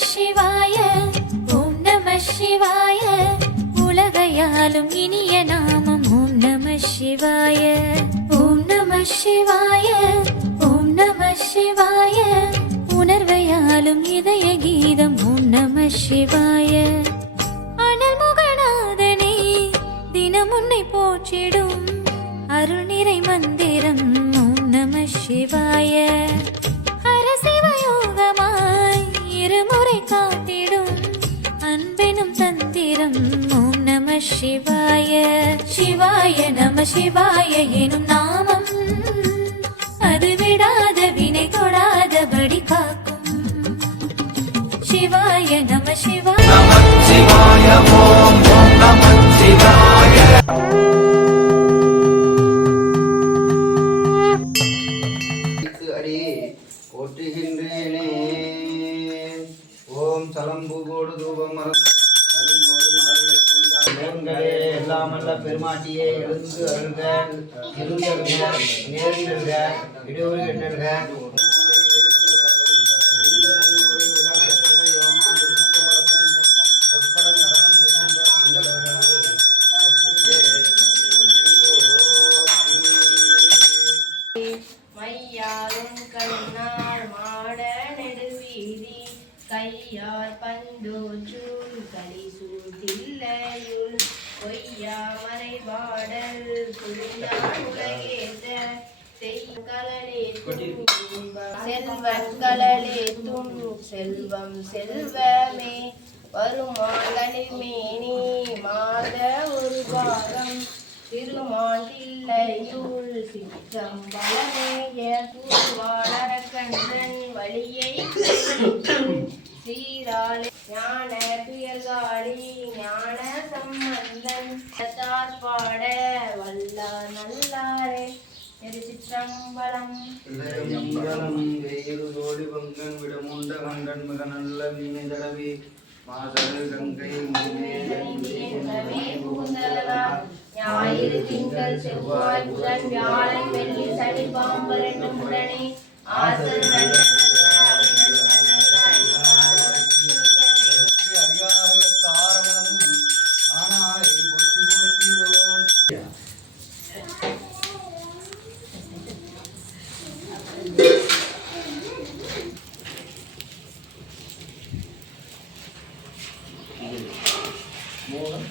சிவாய ஓம் நம சிவாய உலகையாலும் இனிய நாமம் ஓம் நம சிவாய ஓம் நம சிவாய ஓம் நம சிவாய உணர்வையாலும் இதய கீதம் ஓம் நம சிவாய அனல் முகநாதனே தினம் உன்னை போற்றிடும் அருள் நிறை மந்திரம் ஓம் நம சிவாய ஹரசிவயோகமாய் இருமுறை காத்திடும் அன்பெனும் தந்திரம் ஓம் நம சிவாய சிவாய நம சிவாய எனும் நாமம் அது விடாத வினை தொடாதபடி காக்கும் சிவாய நம சிவாய சிவாய ஓம் ஓம் நம சிவாய போற்றுகின்றேனே. ஓம் சலம்புகோடு தூபம் அருங்கோடு மலர்களை கொண்டாடே எல்லாம் அல்ல பெருமாட்டியே எழுந்து அருள்க இருந்தருக நேர்ந்தல்க இடையூறு கெட்டல்க மையாரும் கண்ணார் மாட நெடுவீதி கையார் பந்தோச்சூர் கலிசூட்டில்லையுள் பொய்யா மறைபாடல் புரியான் உலகேத்த செல்வங்களேத்தும் செல்வம் செல்வமே வருமானி மாத ஒரு பாகம் திருமாண்டில்லையுள் சிற்றம்பலமேய கூர்வாளரக்கன்றன் வழியை சீராளே ஞான துயர்காளி ஞான சம்பந்தன் பாட வல்லார் நல்லாரே திருச்சிற்றம்பலம் வேறு தோழி பங்கன் விடமுண்ட கண்டன் மிக நல்ல மீனை தடவி மாதர்கள் கங்கை ஞாயிறு திங்கள் செவ்வாய் புதன் வியாழன் வெள்ளி சனி பாம்பர் என்னும் உடனே ஆசல் அடியார்களுக்கு ஆரம்பம் ஆனாலை ஒற்றி போற்றிவோம். மோகன்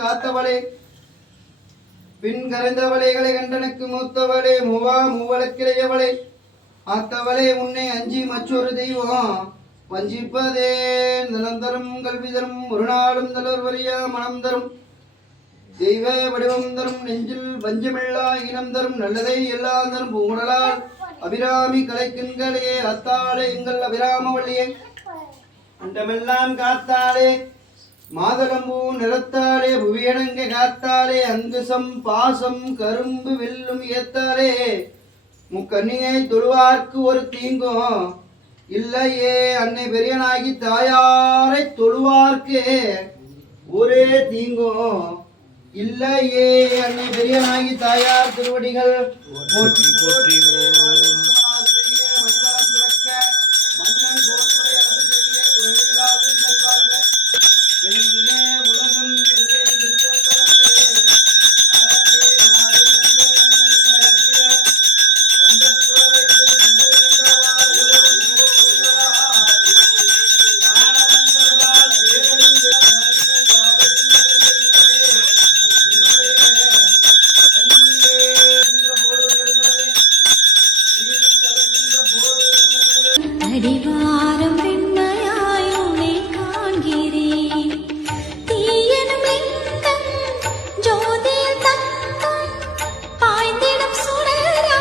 காத்தவளே பின் கரைந்தவளைகளை கண்டனுக்கு மூத்தவளே மூவா மூவளக்கிளையவளே ஆத்தவளே உன்னை அஞ்சி மற்றொரு தெய்வம் வஞ்சிப்பதே நலம் தரும் கல்வி தரும் ஒரு நாளும் தளர்வறியா மனம் தரும் தெய்வ வடிவம் தரும் நெஞ்சில் வஞ்சமில்லா இனம் தரும் நல்லதை எல்லாம் தரும் பூங்குடலால் அபிராமி கலைக்கின்களே அத்தாளே எங்கள் அபிராமவள்ளியே அண்டமெல்லாம் காத்தாளே மாதளம்பூ நிறத்தாலே புவியடங்க காத்தாலே அங்குசம் பாசம் கரும்பு வெல்லும் ஏத்தாலே முக்கண்ணியை தொழுவார்க்கு ஒரு தீங்கும் இல்லையே அன்னை பெரியனாகி தாயாரை தொழுவார்க்கு ஒரே தீங்கும் இல்லையே அன்னை பெரியனாகி தாயார் திருவடிகள் போற்றி போற்றி அடிவாரம் வெண்மையாயுனை காண்கிறேன் தீயனும் லிங்கம் ஜோதியில் தங்கம் பாய்ந்திடும் சுடராய்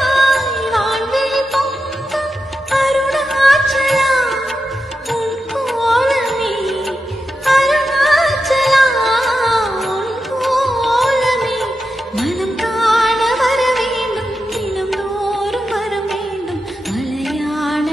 வான்வெளி பொங்கும் அருணாச்சலா உன் கோலமே அருணாச்சலா உன் கோலமே மனம் காண வர வேண்டும் தினம் தோறும் வர வேண்டும் மலையான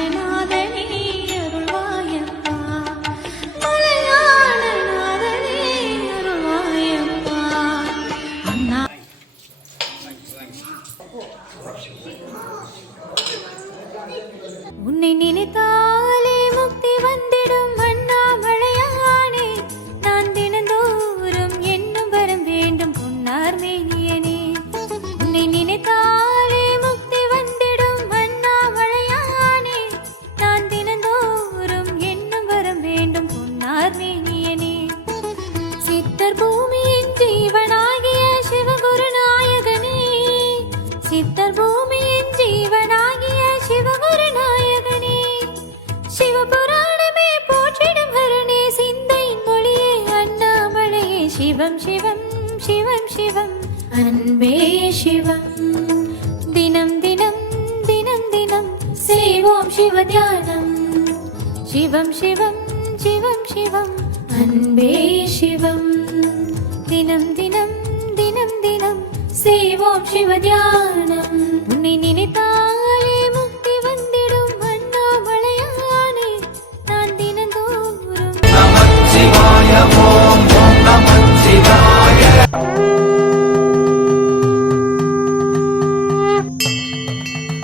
உன்னை நினைத்தாலே முக்தி வந்திடும் அண்ணாமலையானே நான் தினந்தோறும் என்னும் வரம் வேண்டும் பொன்னார் மேனியனே உன்னை நினைத்தாலே முக்தி வந்திடும் அண்ணாமலையானே நான் தினந்தோறும் என்னும் வரம் வேண்டும் பொன்னார் மேனியனே சித்தர் பூமியின் ஜீவனாகிய சிவகுருநாயகனே சித்தர் பூமியின் ஜீவனாகிய சிவகுருநாயகனே சிவபுராணமே போற்றிடும் ஹரணே சிந்தையின் மொழியே அண்ணாமலையே சிவம் சிவம் சிவம் சிவம் அன்பே சிவம் தினம் தினம் தினம் தினம் செய்வோம் சிவ தியானம் சிவம் சிவம் சிவம் சிவம் அன்பே சிவம். தினம் தினம் தினம் தினம் செய்வோம் சிவ தியானம்.